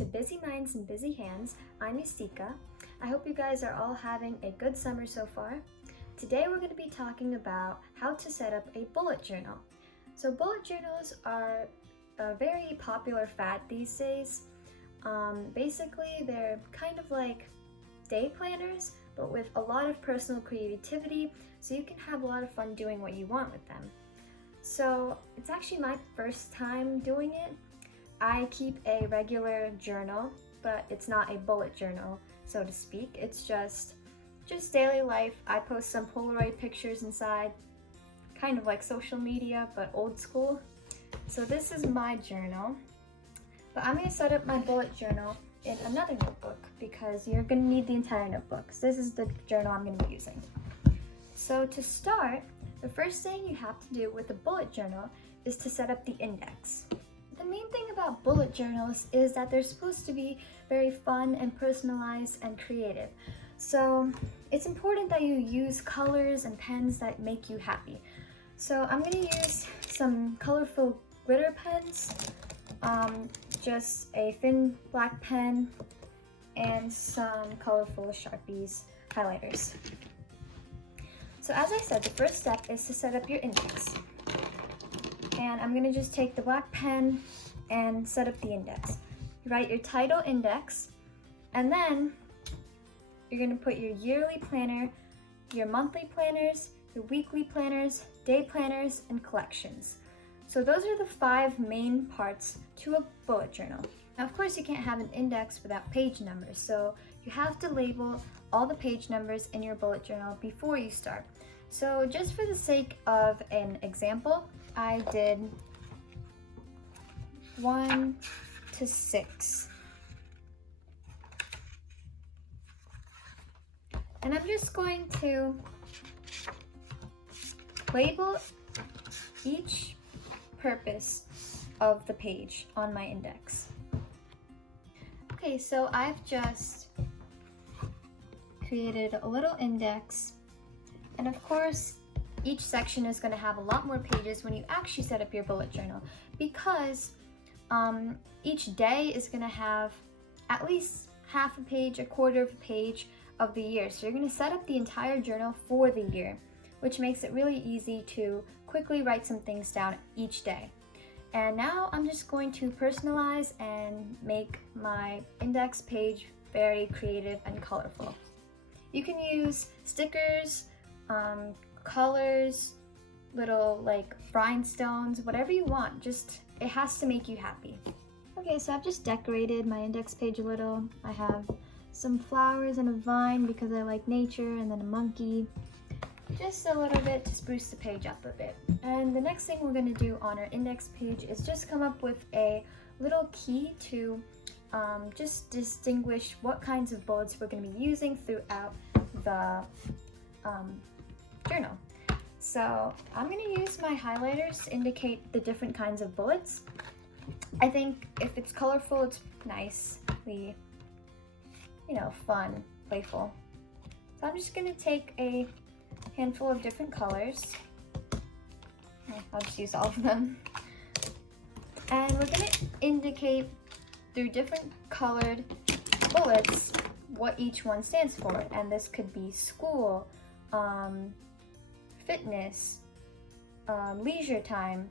to Busy Minds and Busy Hands. I'm Yastika. I hope you guys are all having a good summer so far. Today we're going to be talking about how to set up a bullet journal. So bullet journals are a very popular fad these days. Basically, they're kind of like day planners, but with a lot of personal creativity, so you can have a lot of fun doing what you want with them. So it's actually my first time doing it. I keep a regular journal, but it's not a bullet journal, so to speak. It's just daily life. I post some Polaroid pictures inside, kind of like social media, but old school. So this is my journal, but I'm gonna set up my bullet journal in another notebook because you're gonna need the entire notebook. So this is the journal I'm gonna be using. So to start, the first thing you have to do with the bullet journal is to set up the index. The main thing about bullet journals is that they're supposed to be very fun and personalized and creative. So it's important that you use colors and pens that make you happy. So I'm going to use some colorful glitter pens, just a thin black pen, and some colorful Sharpies highlighters. So as I said, the first step is to set up your index. And I'm gonna just take the black pen and set up the index. You write your title index, and then you're gonna put your yearly planner, your monthly planners, your weekly planners, day planners, and collections. So those are the 5 main parts to a bullet journal. Now, of course, you can't have an index without page numbers, so you have to label all the page numbers in your bullet journal before you start. So just for the sake of an example, I did 1 to 6. And I'm just going to label each purpose of the page on my index. Okay, so I've just created a little index, and of course each section is going to have a lot more pages when you actually set up your bullet journal, because each day is going to have at least half a page, a quarter of a page of the year. So you're going to set up the entire journal for the year, which makes it really easy to quickly write some things down each day. And now I'm just going to personalize and make my index page very creative and colorful. You can use stickers, colors, little like rhinestones, whatever you want, just it has to make you happy. Okay, so I've just decorated my index page a little. I have some flowers and a vine because I like nature, and then a monkey, just a little bit to spruce the page up a bit. And the next thing we're going to do on our index page is just come up with a little key to just distinguish what kinds of bullets we're going to be using throughout the journal. So I'm going to use my highlighters to indicate the different kinds of bullets. I think if it's colorful, it's nicely, fun, playful. So I'm just going to take a handful of different colors. I'll just use all of them. And we're going to indicate through different colored bullets what each one stands for. And this could be school, fitness, leisure time.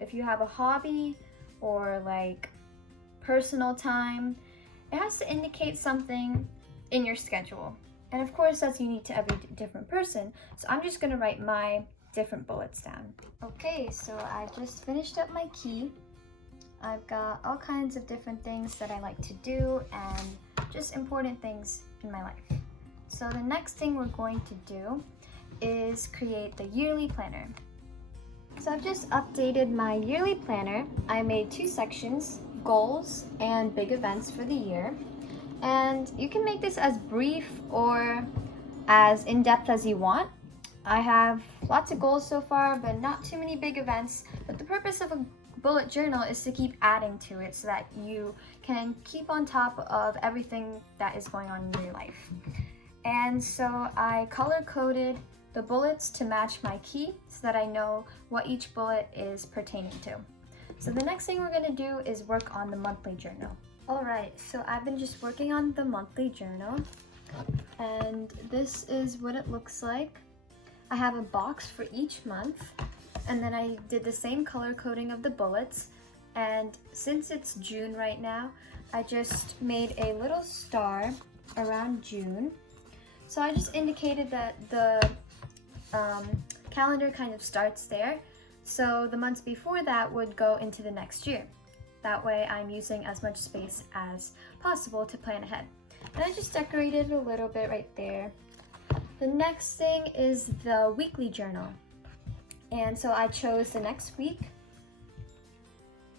If you have a hobby or like personal time, it has to indicate something in your schedule. And of course, that's unique to every different person. So I'm just gonna write my different bullets down. Okay, so I just finished up my key. I've got all kinds of different things that I like to do and just important things in my life. So the next thing we're going to do is create the yearly planner. So I've just updated my yearly planner. I made 2 sections, goals and big events for the year. And you can make this as brief or as in-depth as you want. I have lots of goals so far, but not too many big events. But the purpose of a bullet journal is to keep adding to it so that you can keep on top of everything that is going on in your life. And so I color-coded the bullets to match my key so that I know what each bullet is pertaining to. So the next thing we're going to do is work on the monthly journal. Alright, so I've been just working on the monthly journal, and this is what it looks like. I have a box for each month, and then I did the same color coding of the bullets, and since it's June right now, I just made a little star around June. So I just indicated that the calendar kind of starts there, so the months before that would go into the next year. That way I'm using as much space as possible to plan ahead. And I just decorated a little bit right there. The next thing is the weekly journal. And so I chose the next week.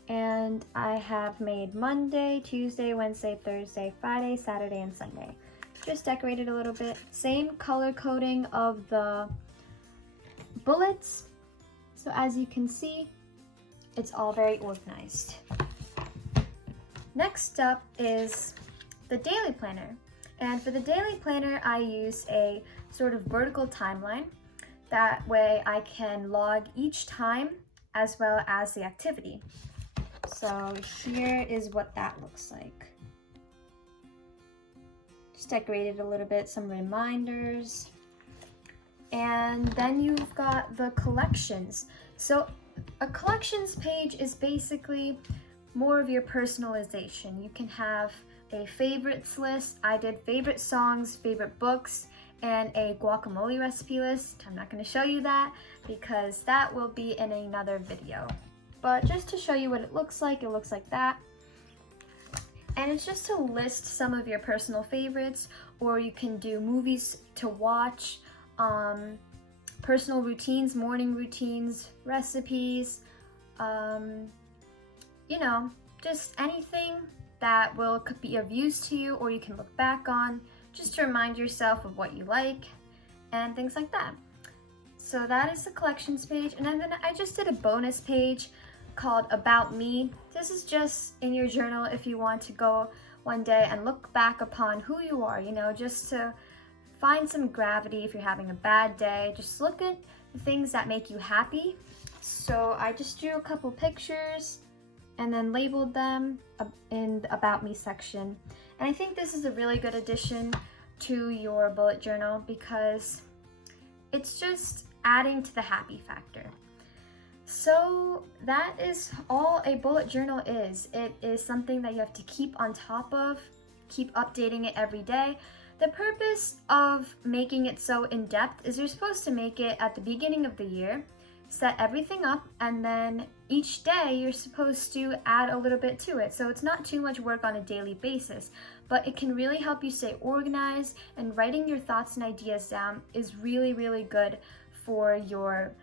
And I have made Monday, Tuesday, Wednesday, Thursday, Friday, Saturday, and Sunday. Just decorated a little bit. Same color coding of the bullets. So as you can see, it's all very organized. Next up is the daily planner. And for the daily planner, I use a sort of vertical timeline. That way I can log each time as well as the activity. So here is what that looks like. Just decorated a little bit, some reminders. And then you've got the collections. So a collections page is basically more of your personalization. You can have a favorites list. I did favorite songs, favorite books, and a guacamole recipe list. I'm not going to show you that because that will be in another video. But just to show you what it looks like that. And it's just to list some of your personal favorites, or you can do movies to watch, personal routines, morning routines, recipes, you know, just anything that could be of use to you or you can look back on, just to remind yourself of what you like and things like that. So that is the collections page. And then I just did a bonus page called About Me. This is just in your journal if you want to go one day and look back upon who you are, you know, just to find some gravity if you're having a bad day. Just look at the things that make you happy. So I just drew a couple pictures and then labeled them in the About Me section. And I think this is a really good addition to your bullet journal because it's just adding to the happy factor. So that is all a bullet journal is. It is something that you have to keep on top of, keep updating it every day. The purpose of making it so in-depth is you're supposed to make it at the beginning of the year, set everything up, and then each day you're supposed to add a little bit to it. So it's not too much work on a daily basis, but it can really help you stay organized, and writing your thoughts and ideas down is really, really good for your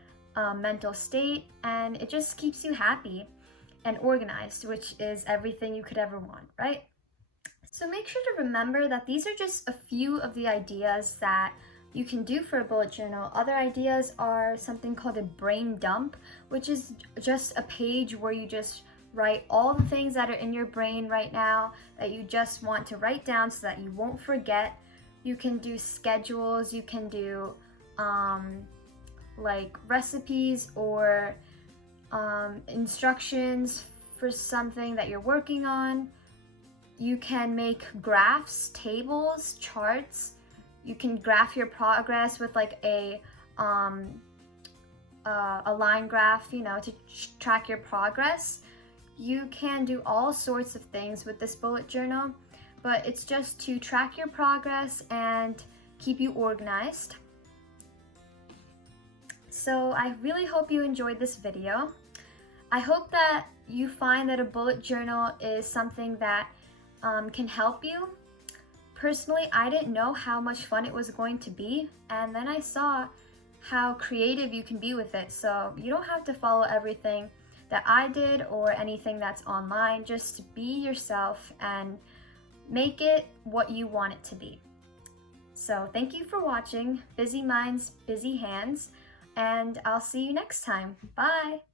mental state, and it just keeps you happy and organized, which is everything you could ever want, right? So make sure to remember that these are just a few of the ideas that you can do for a bullet journal. Other ideas are something called a brain dump, which is just a page where you just write all the things that are in your brain right now that you just want to write down so that you won't forget. You can do schedules, you can do like recipes or instructions for something that you're working on. You can make graphs, tables, charts. You can graph your progress with like a line graph, you know, to track your progress. You can do all sorts of things with this bullet journal, but it's just to track your progress and keep you organized. So I really hope you enjoyed this video. I hope that you find that a bullet journal is something that can help you. Personally, I didn't know how much fun it was going to be, and then I saw how creative you can be with it. So you don't have to follow everything that I did or anything that's online. Just be yourself and make it what you want it to be. So thank you for watching. Busy minds, busy hands, and I'll see you next time. Bye!